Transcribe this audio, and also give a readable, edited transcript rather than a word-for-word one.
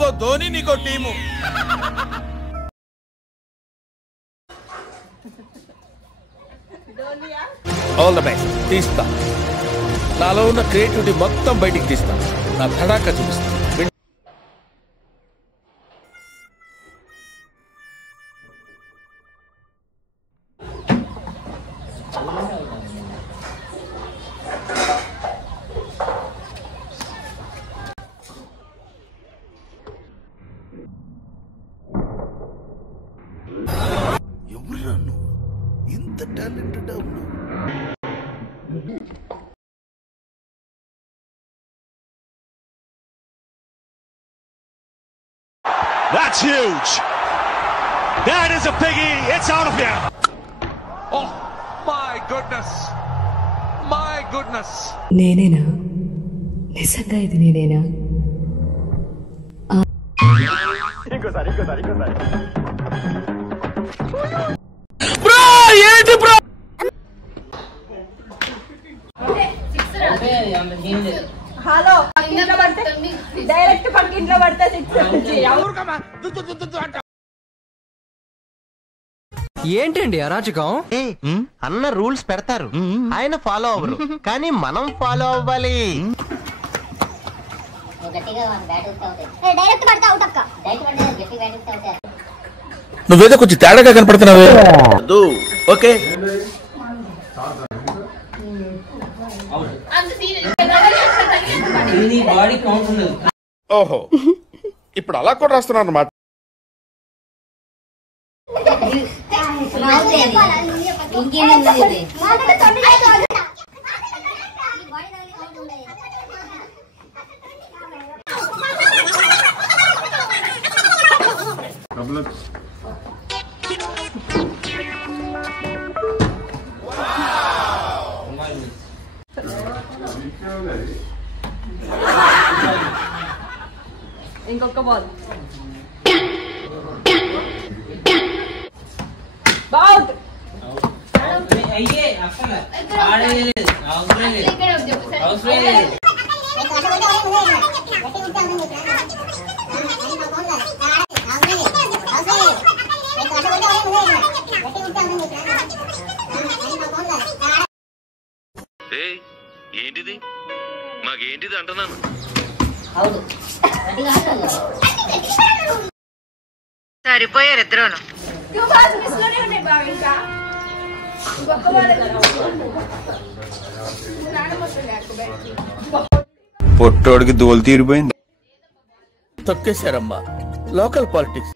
నువ్వు ధోని నీకో team. All the best. తీస్తా, నాలో ఉన్న క్రియేటివిటీ మొత్తం బయటికి తీస్తా, నా తడాకా చూపిస్తా. ఎవరు నువ్వు ఇంత టాలెంటెడ్ అవును? That's huge. That is a biggie. It's out of here. Oh my goodness. My goodness. నేనేనా? నిజంగా ఇది నేనేనా? బ్రో ఏంటి బ్రో? హలో డైరెక్ట్ పక్కింట్లో పడితే ఏంటండి అరాచకం? అన్న రూల్స్ పెడతారు, ఆయన ఫాలో అవ్వరు, కానీ మనం ఫాలో అవ్వాలి. నువ్వేదో కొంచెం తేడాగా కనపడుతున్నావే. ఓకే ఓహో, ఇప్పుడు అలా కూడా రాస్తున్నాను అన్నమాట. ఇంకొక బాల్ బాల్ ఏంటిది మాకేంటిది అంటున్నాను. సరిపోయారు ఇద్దరును. పొట్టోడికి దోలు తీరిపోయింది. తొక్కేశారమ్మా లోకల్ పాలిటిక్స్.